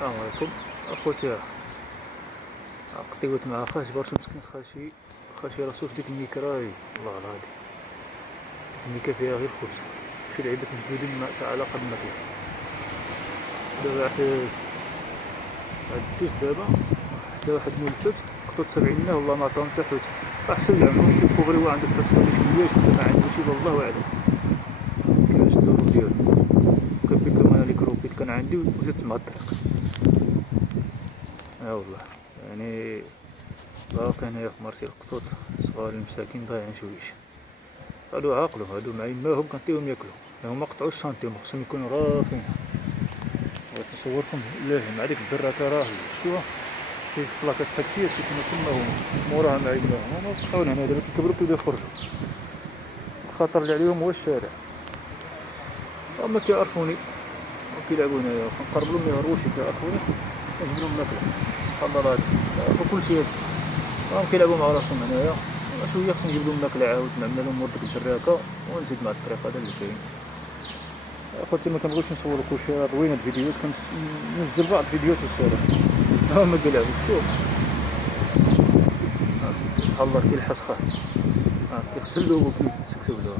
السلام عليكم اخوتي. قطيوت مع خاش برشا مسكين. خاشي راسو في ديك الميكراي، والله العظيم الميكا فيها غير خبز، شي لعيبات مجدودين ما تاع علاقه بالماكله. دابا عاد دوز دابا حتى واحد مولفت قطوط 70 والله ما عطاهم حتى حوت. احسن العمرو كيبقوا غير عنده حوت كل شويه ما عندوش والله اعلم كيفاش الظروف ديالو. كنبيك انا لي كروبيت كان عندي وزدت مع الطريق. والله يعني باقي هنايا في مرسي القطوط صغار المساكين ضايعين شويش. هادو عاقلو، هادو مع يماهم كنعطيهم ياكلو، هما مقطعوش سنتيم خصهم يكونو رافين. بغيت نصوركم ليه مع ديك الدراكة راه شوها كاين بلاكة التاكسيات كيكونو تما هما موراها مع يماهم، هما بقاو هنا دابا كيكبرو كيبداو يخرجو. الخطر اللي عليهم هو الشارع، هما كيعرفوني وكيلعبو هنايا، واخا نقربلهم ميهربوش كيعرفوني كنجيب لهم الماكلة. سبحان الله العظيم كلشي هادي راهم كيلعبو مع راسهم هنايا. شويه خصني نجيب لهم الماكله عاود نعمل لهم ورد ديك الدراكه ونزيد مع الطريق هذا اللي كاين. اخوتي ما كنبغيوش نصور كلشي، راه روينه الفيديوهات كننزل بعض الفيديوهات والصراحه هما كيلعبوا. شوف سبحان الله كيلحس كيغسلو وكيسكسولو.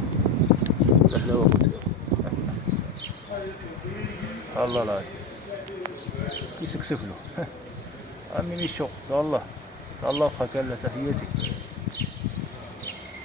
لا حلاوه اخوتي سبحان الله العظيم كيسكسفلو. عمي ميشو تا الله تا الله بقى كان تحياتي.